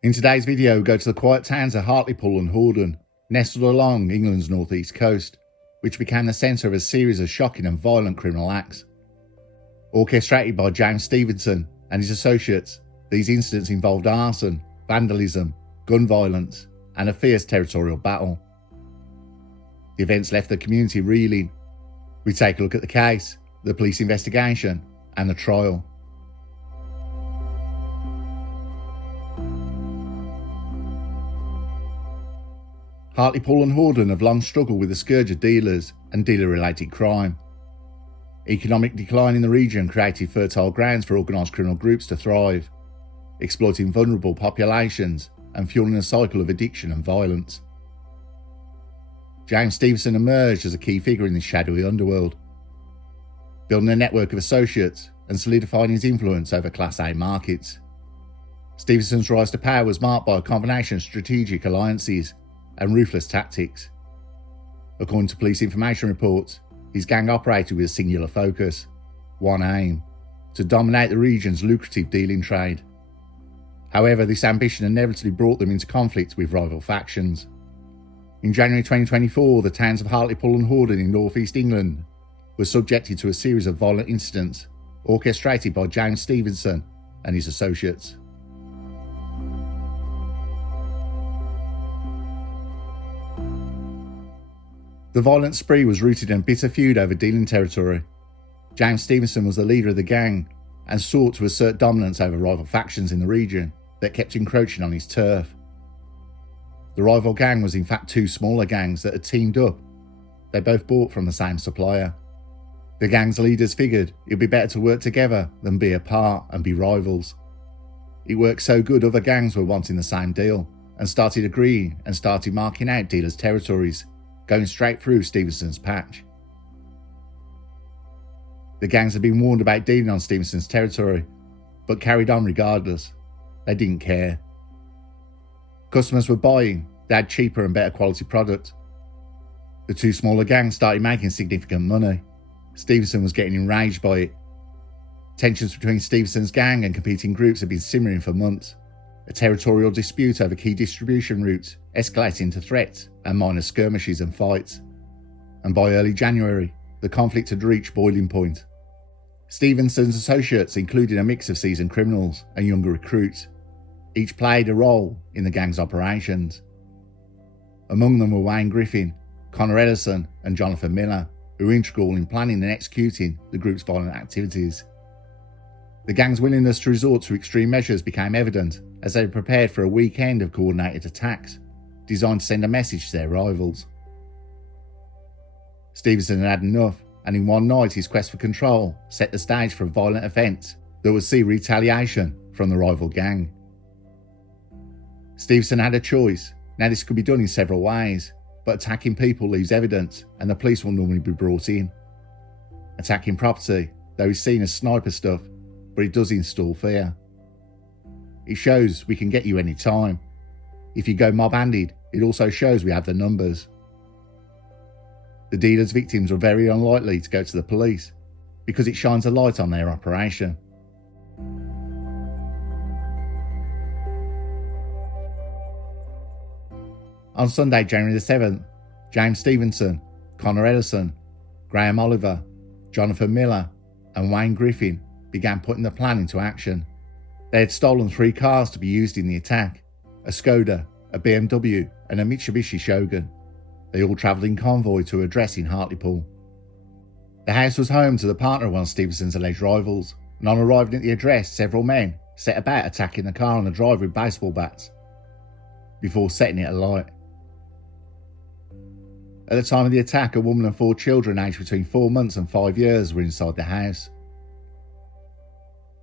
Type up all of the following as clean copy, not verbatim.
In today's video, we go to the quiet towns of Hartlepool and Hordern, nestled along England's northeast coast, which became the centre of a series of shocking and violent criminal acts. Orchestrated by James Stevenson and his associates, these incidents involved arson, vandalism, gun violence, and a fierce territorial battle. The events left the community reeling. We take a look at the case, the police investigation, and the trial. Hartlepool and Hordern have long struggled with the scourge of dealers and dealer-related crime. Economic decline in the region created fertile grounds for organised criminal groups to thrive, exploiting vulnerable populations and fueling a cycle of addiction and violence. James Stevenson emerged as a key figure in this shadowy underworld, building a network of associates and solidifying his influence over Class A markets. Stevenson's rise to power was marked by a combination of strategic alliances and ruthless tactics. According to police information reports, his gang operated with a singular focus, one aim: to dominate the region's lucrative dealing trade. However, this ambition inevitably brought them into conflict with rival factions. In January 2024, the towns of Hartlepool and Hordern in northeast England were subjected to a series of violent incidents orchestrated by James Stevenson and his associates. The violent spree was rooted in a bitter feud over dealing territory. James Stevenson was the leader of the gang and sought to assert dominance over rival factions in the region that kept encroaching on his turf. The rival gang was in fact two smaller gangs that had teamed up. They both bought from the same supplier. The gang's leaders figured it would be better to work together than be apart and be rivals. It worked so good other gangs were wanting the same deal and started agreeing and started marking out dealers' territories, going straight through Stevenson's patch. The gangs had been warned about dealing on Stevenson's territory, but carried on regardless. They didn't care. Customers were buying, they had cheaper and better quality product. The two smaller gangs started making significant money. Stevenson was getting enraged by it. Tensions between Stevenson's gang and competing groups had been simmering for months. A territorial dispute over key distribution routes escalated into threats and minor skirmishes and fights. And by early January, the conflict had reached boiling point. Stevenson's associates included a mix of seasoned criminals and younger recruits. Each played a role in the gang's operations. Among them were Wayne Griffin, Connor Ellison, and Jonathan Miller, who were integral in planning and executing the group's violent activities. The gang's willingness to resort to extreme measures became evident as they prepared for a weekend of coordinated attacks, designed to send a message to their rivals. Stevenson had had enough, and in one night his quest for control set the stage for a violent event that would see retaliation from the rival gang. Stevenson had a choice. Now this could be done in several ways, but attacking people leaves evidence and the police will normally be brought in. Attacking property, though, is seen as sniper stuff, but it does install fear. It shows we can get you any time. If you go mob-handed, it also shows we have the numbers. The dealers' victims were very unlikely to go to the police because it shines a light on their operation. On Sunday, January the 7th, James Stevenson, Connor Ellison, Graham Oliver, Jonathan Miller, and Wayne Griffin began putting the plan into action. They had stolen 3 cars to be used in the attack: a Skoda, a BMW, and a Mitsubishi Shogun. They all travelled in convoy to a address in Hartlepool. The house was home to the partner of one of Stevenson's alleged rivals, and on arriving at the address, several men set about attacking the car on the drive with baseball bats, before setting it alight. At the time of the attack, a woman and 4 children aged between 4 months and 5 years were inside the house.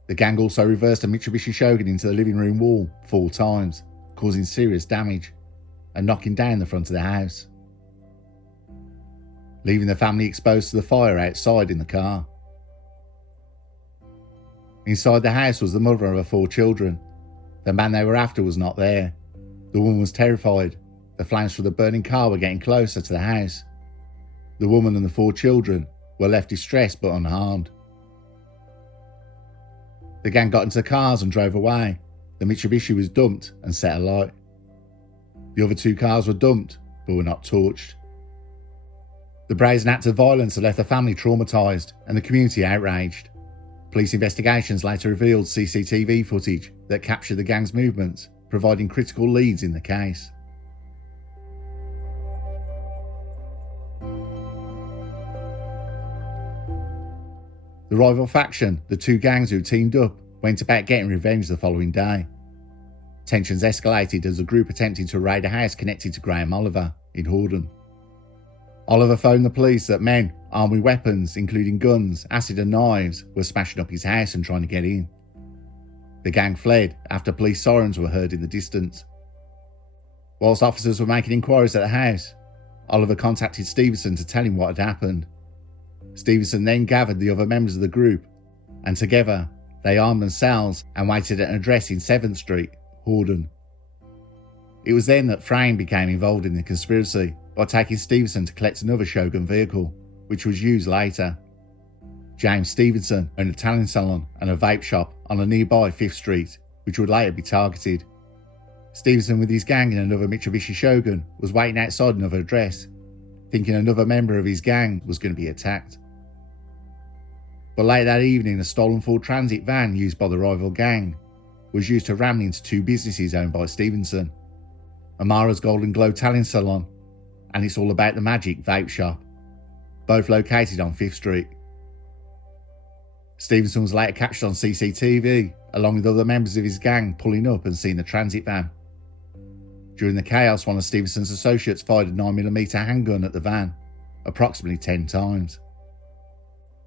The gang also reversed a Mitsubishi Shogun into the living room wall 4 times, causing serious damage and knocking down the front of the house, leaving the family exposed to the fire outside in the car. Inside the house was the mother of her 4 children. The man they were after was not there. The woman was terrified. The flames from the burning car were getting closer to the house. The woman and the 4 children were left distressed but unharmed. The gang got into the cars and drove away, The Mitsubishi was dumped and set alight. The other 2 cars were dumped, but were not torched. The brazen act of violence had left the family traumatised and the community outraged. Police investigations later revealed CCTV footage that captured the gang's movements, providing critical leads in the case. The rival faction, the 2 gangs who teamed up, went about getting revenge the following day. Tensions escalated as the group attempted to raid a house connected to Graham Oliver in Hordern. Oliver phoned the police that men, armed with weapons including guns, acid and knives, were smashing up his house and trying to get in. The gang fled after police sirens were heard in the distance. Whilst officers were making inquiries at the house, Oliver contacted Stevenson to tell him what had happened. Stevenson then gathered the other members of the group, and together they armed themselves and waited at an address in 7th Street, Hordern. It was then that Frame became involved in the conspiracy by taking Stevenson to collect another Shogun vehicle, which was used later. James Stevenson owned a talent salon and a vape shop on a nearby 5th Street, which would later be targeted. Stevenson with his gang in another Mitsubishi Shogun was waiting outside another address, thinking another member of his gang was going to be attacked. But late that evening, a stolen Ford Transit van used by the rival gang was used to ram into 2 businesses owned by Stevenson, Amara's Golden Glow Talent Salon and It's All About the Magic vape shop, both located on 5th Street. Stevenson was later captured on CCTV, along with other members of his gang pulling up and seeing the transit van. During the chaos, one of Stevenson's associates fired a 9mm handgun at the van, approximately 10 times.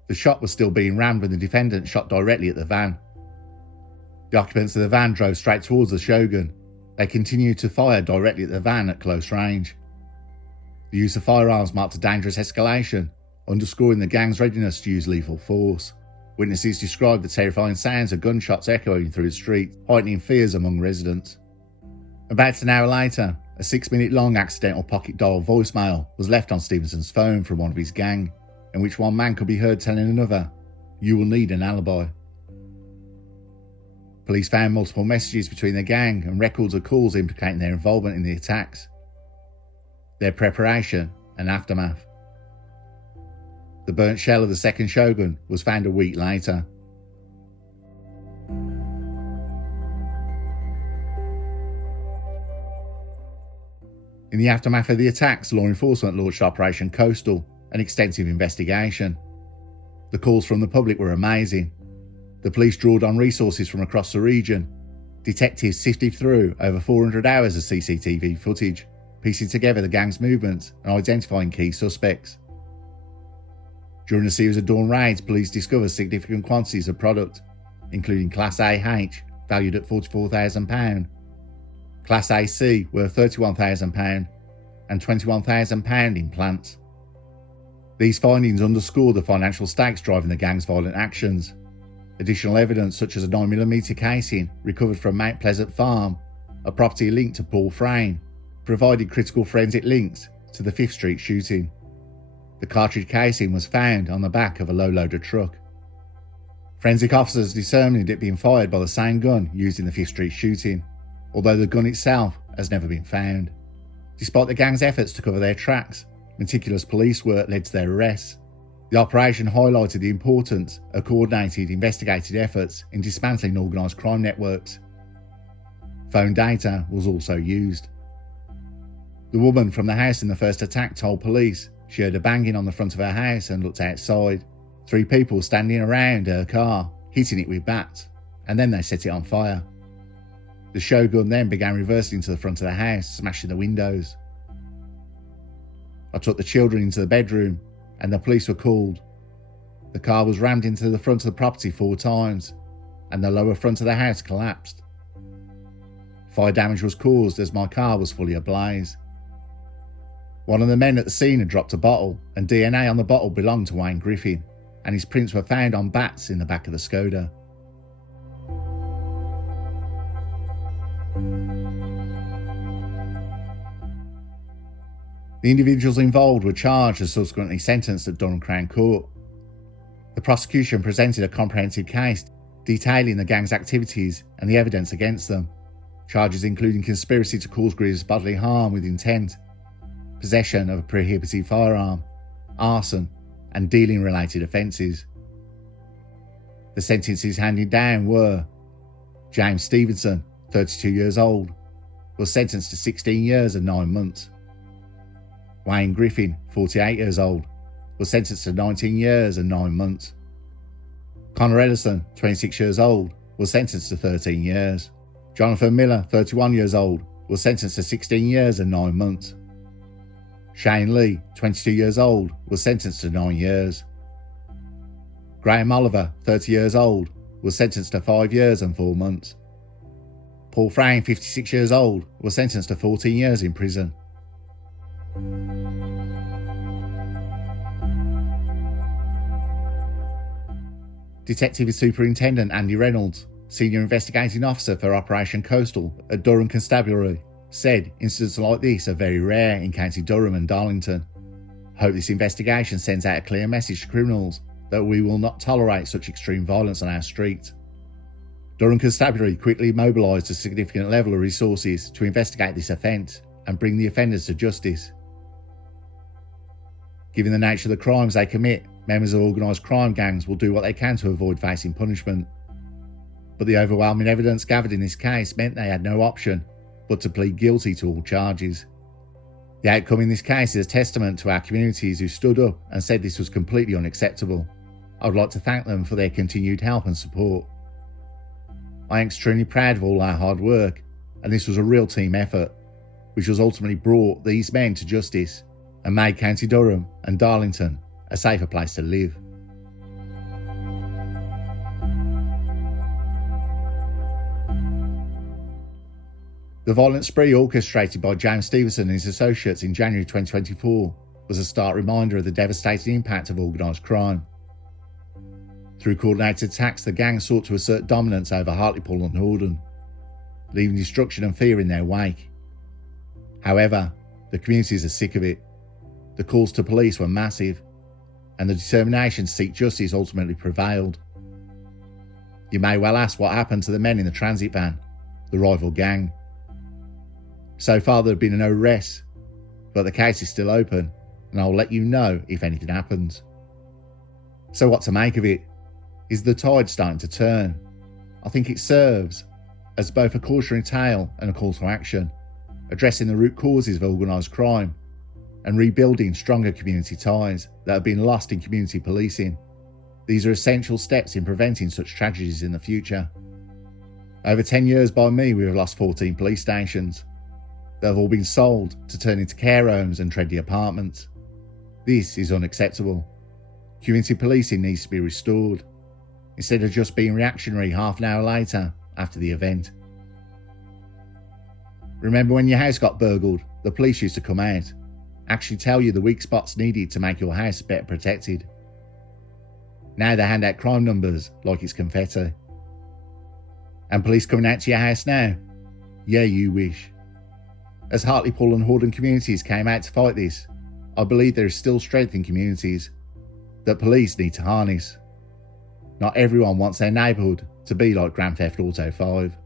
The shot was still being rammed when the defendant shot directly at the van. The occupants of the van drove straight towards the Shogun. They continued to fire directly at the van at close range. The use of firearms marked a dangerous escalation, underscoring the gang's readiness to use lethal force. Witnesses described the terrifying sounds of gunshots echoing through the street, heightening fears among residents. About an hour later, a 6-minute-long accidental pocket dial voicemail was left on Stevenson's phone from one of his gang, in which one man could be heard telling another, "You will need an alibi." Police found multiple messages between the gang and records of calls implicating their involvement in the attacks, their preparation and aftermath. The burnt shell of the second Shogun was found a week later. In the aftermath of the attacks, law enforcement launched Operation Coastal, an extensive investigation. The calls from the public were amazing. The police drawed on resources from across the region. Detectives sifted through over 400 hours of CCTV footage, piecing together the gang's movements and identifying key suspects. During a series of dawn raids, police discovered significant quantities of product, including Class A-H, valued at £44,000, Class AC, worth £31,000, and £21,000 in plants. These findings underscore the financial stakes driving the gang's violent actions. Additional evidence, such as a 9mm casing recovered from Mount Pleasant Farm, a property linked to Paul Frayne, provided critical forensic links to the 5th Street shooting. The cartridge casing was found on the back of a low-loader truck. Forensic officers determined it being fired by the same gun used in the 5th Street shooting, although the gun itself has never been found. Despite the gang's efforts to cover their tracks, meticulous police work led to their arrests. The operation highlighted the importance of coordinated investigative efforts in dismantling organised crime networks. Phone data was also used. The woman from the house in the first attack told police she heard a banging on the front of her house and looked outside. 3 people standing around her car, hitting it with bats, and then they set it on fire. The Shogun then began reversing to the front of the house, smashing the windows. I took the children into the bedroom, and the police were called. The car was rammed into the front of the property 4 times, and the lower front of the house collapsed. Fire damage was caused as my car was fully ablaze. One of the men at the scene had dropped a bottle, and DNA on the bottle belonged to Wayne Griffin, and his prints were found on bats in the back of the Skoda. The individuals involved were charged and subsequently sentenced at Durham Crown Court. The prosecution presented a comprehensive case detailing the gang's activities and the evidence against them. Charges including conspiracy to cause grievous bodily harm with intent, possession of a prohibited firearm, arson, and dealing-related offences. The sentences handed down were: James Stevenson, 32 years old, was sentenced to 16 years and 9 months. Wayne Griffin, 48 years old, was sentenced to 19 years and 9 months. Connor Ellison, 26 years old, was sentenced to 13 years. Jonathan Miller, 31 years old, was sentenced to 16 years and 9 months. Shane Lee, 22 years old, was sentenced to 9 years. Graham Oliver, 30 years old, was sentenced to 5 years and 4 months. Paul Frayne, 56 years old, was sentenced to 14 years in prison. Detective Superintendent Andy Reynolds, Senior Investigating Officer for Operation Coastal at Durham Constabulary, said incidents like this are very rare in County Durham and Darlington. Hope this investigation sends out a clear message to criminals that we will not tolerate such extreme violence on our street. Durham Constabulary quickly mobilised a significant level of resources to investigate this offence and bring the offenders to justice. Given the nature of the crimes they commit, members of organised crime gangs will do what they can to avoid facing punishment. But the overwhelming evidence gathered in this case meant they had no option but to plead guilty to all charges. The outcome in this case is a testament to our communities who stood up and said this was completely unacceptable. I would like to thank them for their continued help and support. I am extremely proud of all our hard work, and this was a real team effort, which has ultimately brought these men to justice and made County Durham and Darlington a safer place to live. The violent spree orchestrated by James Stevenson and his associates in January 2024 was a stark reminder of the devastating impact of organised crime. Through coordinated attacks, the gang sought to assert dominance over Hartlepool and Hordern, leaving destruction and fear in their wake. However, the communities are sick of it. The calls to police were massive, and the determination to seek justice ultimately prevailed. You may well ask what happened to the men in the transit van, the rival gang. So far there have been no arrests, but the case is still open, and I'll let you know if anything happens. So what to make of it? Is the tide starting to turn? I think it serves as both a cautionary tale and a call to action, addressing the root causes of organised crime and rebuilding stronger community ties that have been lost in community policing. These are essential steps in preventing such tragedies in the future. Over 10 years by me, we have lost 14 police stations. They have all been sold to turn into care homes and trendy apartments. This is unacceptable. Community policing needs to be restored, instead of just being reactionary half an hour later after the event. Remember when your house got burgled, the police used to come out, actually tell you the weak spots needed to make your house better protected. Now they hand out crime numbers like it's confetti. And police coming out to your house now? Yeah, you wish. As Hartlepool and Hordern communities came out to fight this, I believe there is still strength in communities that police need to harness. Not everyone wants their neighbourhood to be like Grand Theft Auto 5.